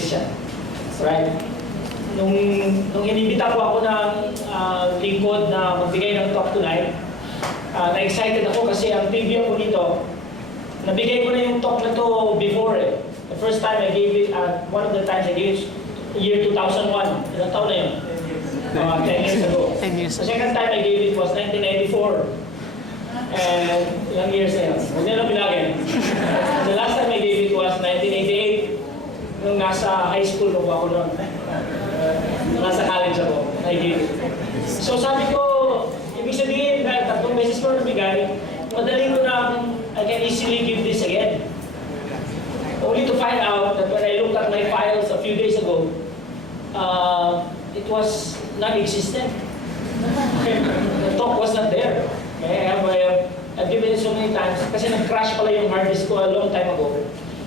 siya. Right? Nung inibita ko ako ng lingkod na magbigay ng talk tonight, na-excited ako kasi ang preview ko dito, nabigay ko na yung talk na to before eh. The first time I gave it, one of the times I gave it, year 2001. Ilang taon na yun? 10 years ago. 10 years The second time I gave it was 1994. And ilang years na yun? Huwag nyo lang bilagin. The last time I gave it was 1988. Nung nasa high school ko ako noon. Nasa college ako. I gave it. So sabi ko, ibig sabihin na 3 beses ko nabigay, madali ko na I can easily give this again. Only to find out that when I looked at my files a few days ago, it was non-existent. The talk was not there. Okay, I've given it so many times kasi nag-crash pala yung hard disk ko a long time ago.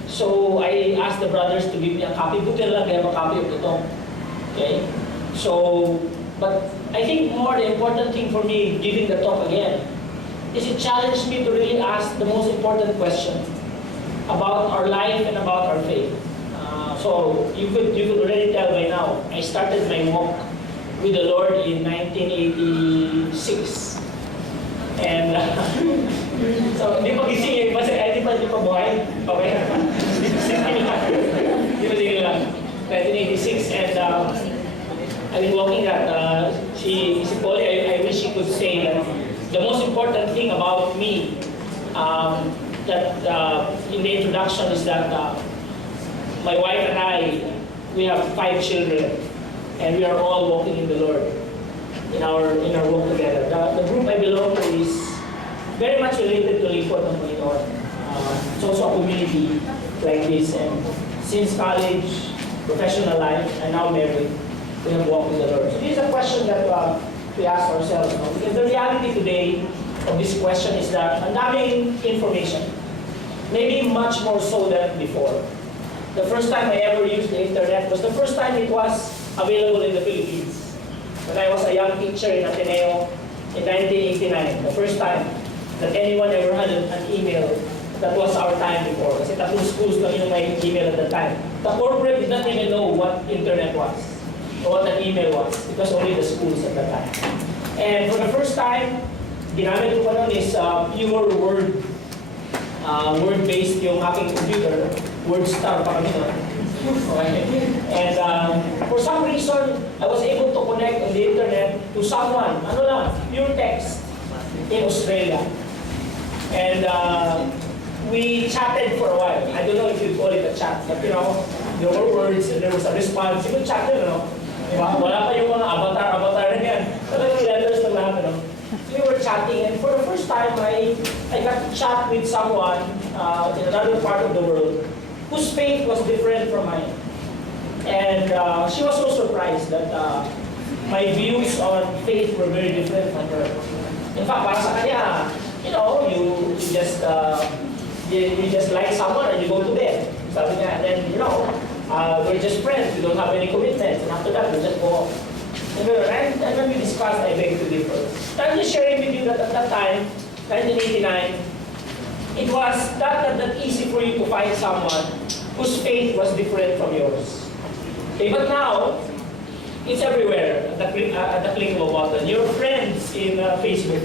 So I asked the brothers to give me a copy. Buti lang I have a copy of the talk. Okay? So, but I think more the important thing for me giving the talk again is it challenged me to really ask the most important question about our life and about our faith. So you could already tell by now, I started my walk with the Lord in 1986. And so hindi pa gising eh, kasi hindi pa buhay. Okay. Hindi pa gising lang. 1986 and I've been walking that. Si Polly, I wish she could say that the most important thing about me that in the introduction is that my wife and I, we have 5 children, and we are all walking in the Lord in our walk together. The group I belong to is very much related to Lingkod ng Panginoon. It's also a community like this, and since college, professional life, and now married, we have walked with the Lord. So this is a question that we ask ourselves. Because the reality today of this question is that ang daming information, maybe much more so than before. The first time I ever used the internet was the first time it was available in the Philippines. When I was a young teacher in Ateneo in 1989, the first time that anyone ever had an email. That was our time before. Kasi 3 schools lang yung may email at the time. The corporate did not even know what internet was or what an email was. It was only the schools at that time. And for the first time, ginamit ko pa nun is pure word-based yung aking computer. WordStar pa kami nun. Okay. And for some reason, I was able to connect on the internet to someone, ano lang, pure text in Australia. And we chatted for a while. I don't know if you'd call it a chat, but you know, there were words and there was a response. You could chat din, no? Diba? Wala pa yung mga avatar na yan. Talagang letters na lahat, no? We were chatting, and for the first time, I got to chat with someone in another part of the world whose faith was different from mine. And she was so surprised that my views on faith were very different from her. In fact, para sa kanya, you know, you just like someone and you go to bed. Sabi niya, and then, you know, we're just friends, we don't have any commitments, and after that, we just go off. And when we discussed, I beg to differ. I'm just sharing with you that at that time, 1989, it was not that easy for you to find someone whose faith was different from yours. Okay, but now, it's everywhere at the click of a button. Your friends in Facebook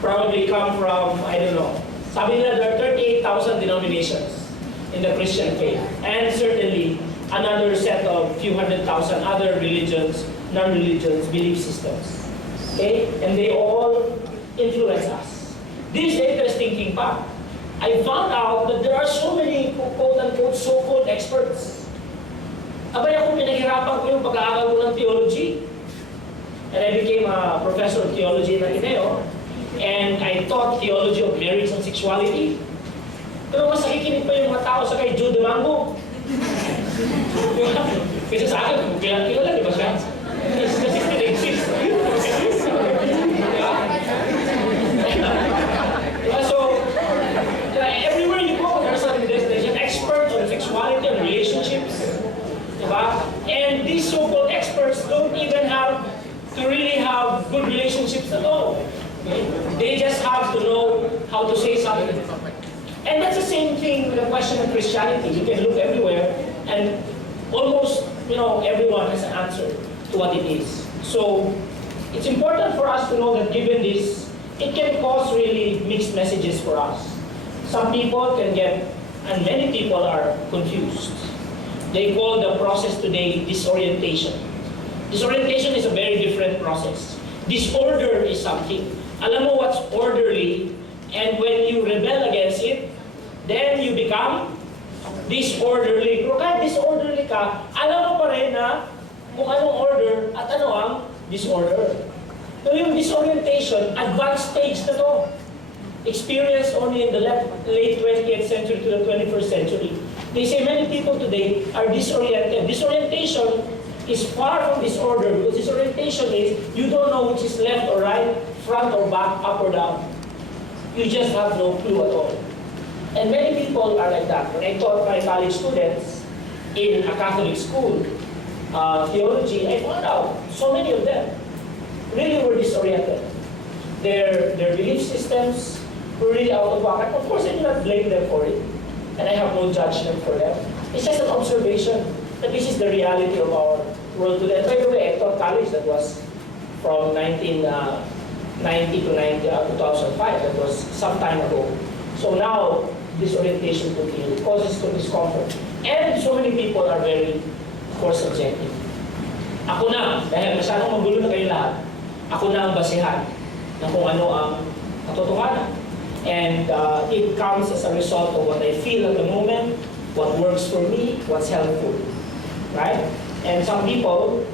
probably come from, I don't know, sabi nila there are 38,000 denominations in the Christian faith. And certainly, another set of few 100,000 other religions, non-religions, belief systems. Okay? And they all influence us. This is the interesting thing pa. I found out that there are so many quote-unquote so-called experts. Abay ako pinaghirapan ko yung pag-aaral ko ng theology. And I became a professor of theology in Ateneo. And I taught theology of marriage and sexuality. Pero mas nakikinig pa yung mga tao sa kay Jude Mango. Kasi sa akin, kilala, di ba siya? Kasi still exists. So, everywhere you go, there's an expert on sexuality and relationships. Diba? And these so-called experts don't even have to really have good relationships at all. Okay? They just have to know how to say something. And that's the same thing with the question of Christianity. You can look everywhere, and almost, everyone has an answer to what it is. So it's important for us to know that given this, it can cause really mixed messages for us. Some people can get, and many people are confused. They call the process today disorientation. Disorientation is a very different process. Disorder is something. Alam mo what's orderly, and when you rebel against it, then you become disorderly. Pero kahit disorderly ka, alam mo pa rin na kung anong order at ano ang disorder. So yung disorientation, advanced stage na to. Experienced only in the late 20th century to the 21st century. They say many people today are disoriented. Disorientation is far from disorder, because disorientation is you don't know which is left or right, front or back, up or down. You just have no clue at all. And many people are like that. When I taught my college students in a Catholic school, theology, I found out so many of them really were disoriented. Their belief systems were really out of whack. And of course, I do not blame them for it. And I have no judgment for them. It's just an observation that this is the reality of our world today. And by the way, I taught college that was from 1990 to 2005. That was some time ago. So now, disorientation took in. It causes some discomfort. And so many people are very course objective. Ako na, dahil masyadong magulo na kayo lahat, ako na ang basihan na kung ano ang katotohanan. And it comes as a result of what I feel at the moment, what works for me, what's helpful. Right? And some people,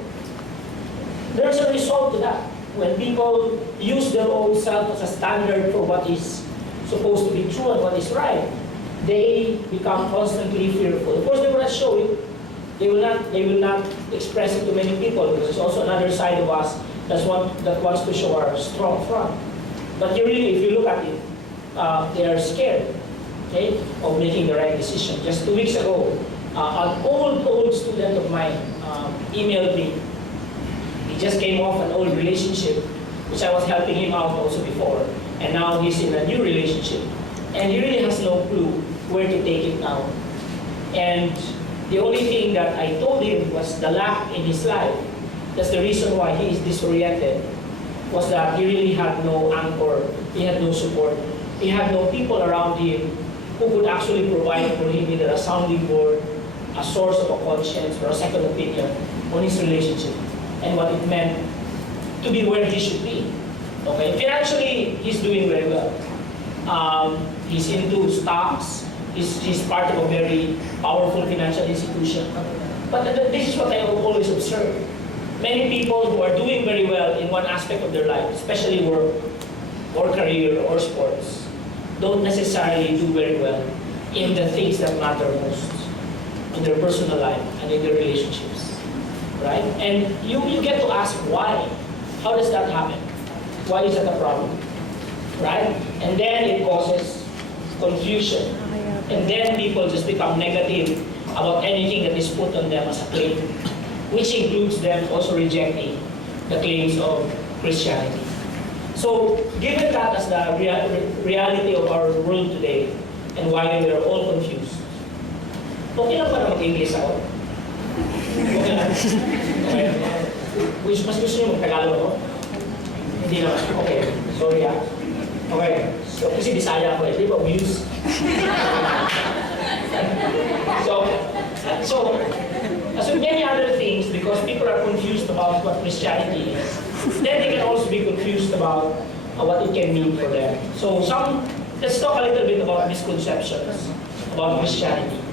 there's a result to that. When people use their own self as a standard for what is supposed to be true and what is right, they become constantly fearful. Of course, they will not show it. They will not express it to many people, because there's also another side of us that wants to show our strong front. But really, if you look at it, they are scared, okay, of making the right decision. Just 2 weeks ago, an old student of mine emailed me. He just came off an old relationship, which I was helping him out also before, and now he's in a new relationship, and he really has no clue where to take it now. And the only thing that I told him was the lack in his life. That's the reason why he is disoriented, was that he really had no anchor, he had no support, he had no people around him who could actually provide for him either a sounding board, a source of a conscience, or a second opinion on his relationship and what it meant to be where he should be. Okay, financially, he's doing very well. He's into stocks. He's part of a very powerful financial institution. But this is what I always observe. Many people who are doing very well in one aspect of their life, especially work, or career, or sports, don't necessarily do very well in the things that matter most, in their personal life and in their relationships. Right? And you get to ask why. How does that happen? Why is that a problem? Right? And then it causes confusion. And then people just become negative about anything that is put on them as a claim, which includes them also rejecting the claims of Christianity. So, given that as the reality of our world today, and why we are all confused, okay lang ba na mag-English ako? Okay lang? Okay. Mas gusto nyo mag-Tagalog ako? Hindi naman. Okay. Sorry ah. Okay. So, kasi Bisaya ako eh. Di ba? Views. So, as with many other things, because people are confused about what Christianity is, then they can also be confused about what it can mean for them. So, let's talk a little bit about misconceptions about Christianity.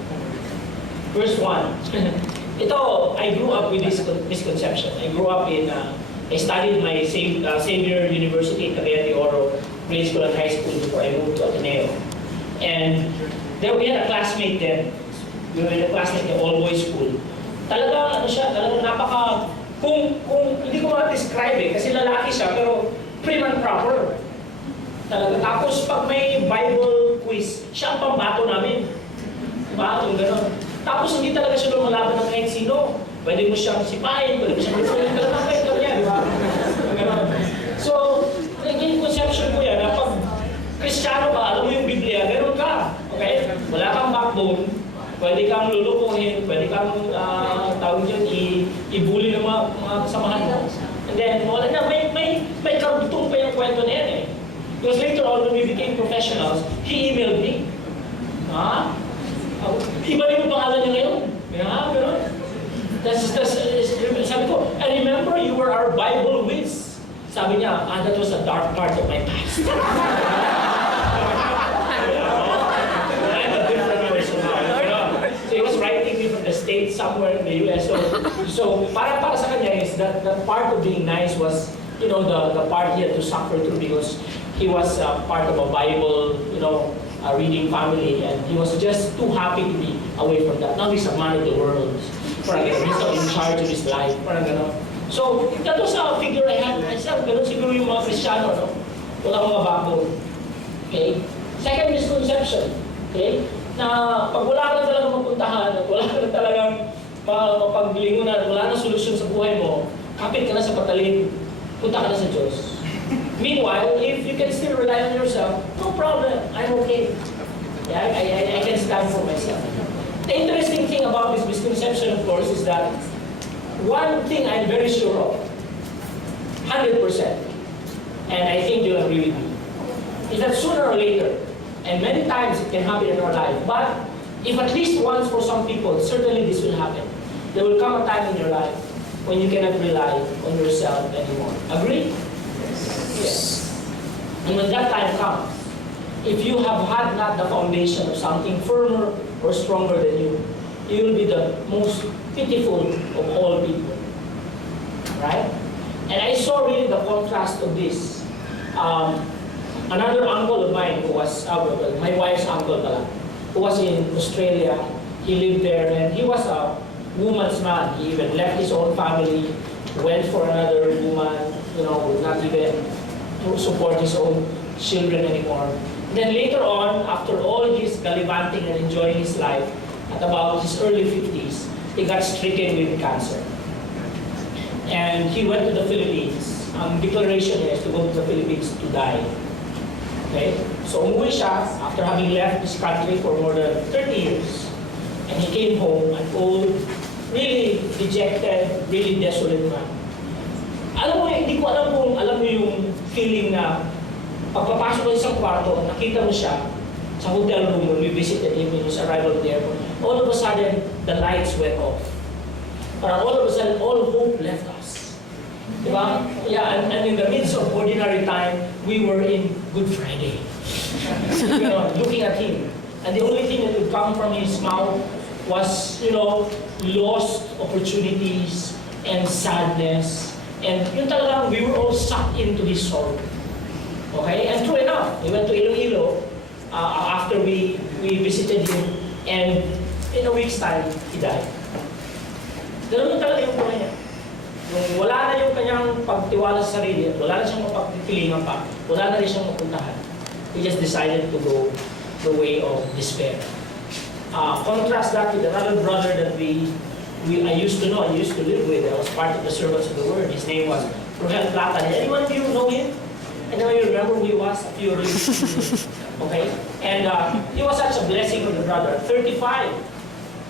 First one. I grew up with this misconception. I grew up I studied my Xavier University in Cagayan de Oro, grade school and high school before I moved to Ateneo. And there we had a classmate then. We were in a classmate in all-boys school. Talagang kung hindi ko ma-describe kasi lalaki siya, pero prim and proper. Talaga. Tapos pag may Bible quiz, siya ang pambato namin. Bato, gano'n. Tapos hindi talaga siya lumalaban ng kahit sino. Pwede mo siyang sipahin, pwede mo siyang lutuin, pero nakakita niya, di ba? Gano'n. So, naging conception ko yan, na pag Kristiyano ka, alam mo yung Biblia, gano'n ka. Okay? Wala kang backbone, pwede kang lulukuhin, pwede kang ibuli ng mga kasamahan mo. And then, wala na, may karugtong pa yung kwento na yan eh. Because later on, when we became professionals, he emailed me. Iba rin yung pangalan niya ngayon. Gano'n. Sabi ko, I remember you were our Bible whiz. Sabi niya, that was a dark part of my past. I'm a different person now. So he was writing me from the States, somewhere in the US. So para sa kanya is that part of being nice was, the part he had to suffer through because he was part of a Bible, reading family, and he was just too happy to be away from that. Now he's a man of the world. Parang he's in charge of his life. Parang gano'n. So, that was a figure I had. I said, gano'n siguro yung mga Kristiyano, no? Wala akong mabago. Okay? Second misconception. Okay? Na pag wala ka na talagang mapuntahan, wala ka na talagang mapaglingunan, wala na solusyon sa buhay mo, kapit ka na sa patalim, punta ka na sa Diyos. Meanwhile, if you can still rely on yourself, no problem. I'm okay. Yeah, I can stand for myself. The interesting thing about this misconception, of course, is that one thing I'm very sure of, 100%, and I think you'll agree with me, is that sooner or later, and many times it can happen in our life, but if at least once for some people, certainly this will happen. There will come a time in your life when you cannot rely on yourself anymore. Agree? Yes. And when that time comes, if you have had not the foundation of something firmer or stronger than you, you will be the most pitiful of all people. Right? And I saw really the contrast of this. Another uncle of mine who was, my wife's uncle pala, who was in Australia, he lived there and he was a woman's man. He even left his own family, went for another woman, would not even support his own children anymore. Then later on, after all his gallivanting and enjoying his life, at about his early 50s, he got stricken with cancer. And he went to the Philippines. Declaration is to go to the Philippines to die. Okay? So umuwi siya after having left this country for more than 30 years. And he came home an old, really dejected, really desolate man. Alam mo, hindi ko alam kung alam mo yung feeling na pagpapasok ko sa isang kwarto, nakita mo siya sa hotel room when we visited him in his arrival at the airport. All of a sudden, the lights went off. Parang all of a sudden, all hope left us. Diba? Yeah, and in the midst of ordinary time, we were in Good Friday. Looking at him. And the only thing that would come from his mouth was, lost opportunities and sadness. And yun talagang, we were all sucked into his sorrow. Okay? And true enough, we went to Iloilo after we visited him, and in a week's time, he died. Ganun talaga yung buhay niya. Nung wala na yung kanyang pagtiwala sa sarili, wala na siyang mapagpipilingan pa, wala na rin siyang mapuntahan, he just decided to go the way of despair. Contrast that with another brother that I used to know, I used to live with. I was part of the servants of the word. His name was Rohel Plata. Did anyone of you know him? Anyone you remember who he was? A few of you. Okay? And he was such a blessing to the brother. At 35,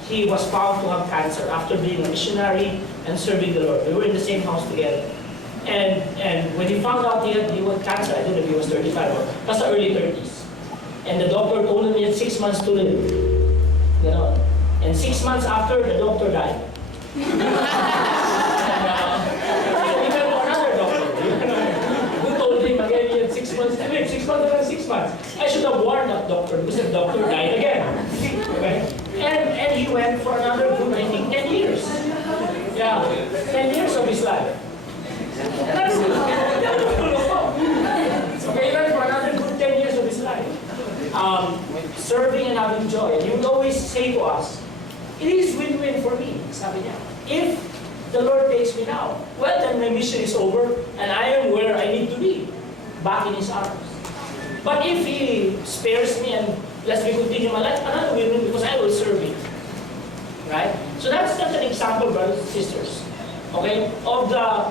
he was found to have cancer after being a missionary and serving the Lord. We were in the same house together. And when he found out he had cancer, I don't know if he was 35 or that's the early 30s. And the doctor told him he had 6 months to live. And 6 months after, the doctor died. So he went to another doctor. Who told him again he had 6 months to live? 6 months and 6 months. I should have warned that doctor because the doctor died again. Okay? And he went for another good, I think, 10 years. Yeah, 10 years of his life. Okay, he went for another good 10 years of his life. Serving and having joy. And he would always say to us, it is win-win for me, sabi niya. If the Lord takes me now, well, then my mission is over and I am where I need to be, back in His arms. But if He spares me and lets me continue my life, another win-win because I will serve Him. Right? So that's an example, brothers and sisters. Okay? Of the